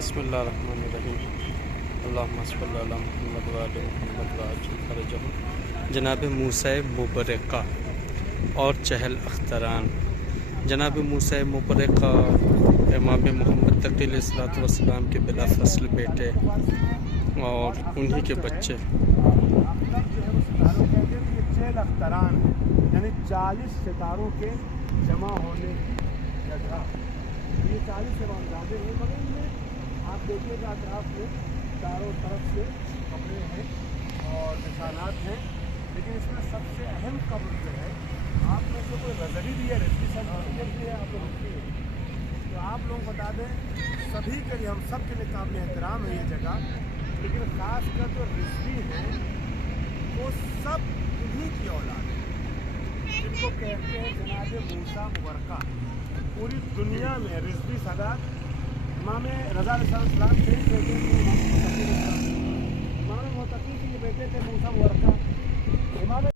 بسم اللہ الرحمن الرحیم اللہم صلی علی محمد و آل محمد و عجل فرجہم جناب موسیٰ مبرقہ اور چہل اختران۔ جناب موسیٰ مبرقہ امام محمد تقی علیہ السلام کے بلا فصل بیٹے اور انہی کے بچے۔ چہل اختران یعنی 40 ستاروں کے جمع ہونے کی جگہ، یہ 40 امامزادے ہیں، مگر ان میں آپ دیکھیے گا اطراف میں چاروں طرف سے قبریں ہیں اور نشانات ہیں، لیکن اس میں سب سے اہم قبر جو ہے، آپ میں سے کوئی نظری بھی ہے، رضوی سرٹیفکیٹ بھی ہے، آپ لوگ رکھتی ہے تو آپ لوگ بتا دیں، سبھی کے لیے، ہم سب کے لیے قابل احترام ہے یہ جگہ، لیکن خاص کر جو رضوی ہیں وہ سب انہی کی اولاد ہے، جن کو کہتے ہیں جناب موسیٰ مبرقہ۔ پوری دنیا میں رضوی سادات امام رضا علیہ السلام کے بیٹے تھے، امام معتقی کے بیٹے تھے موسیٰ مبرقہ، امام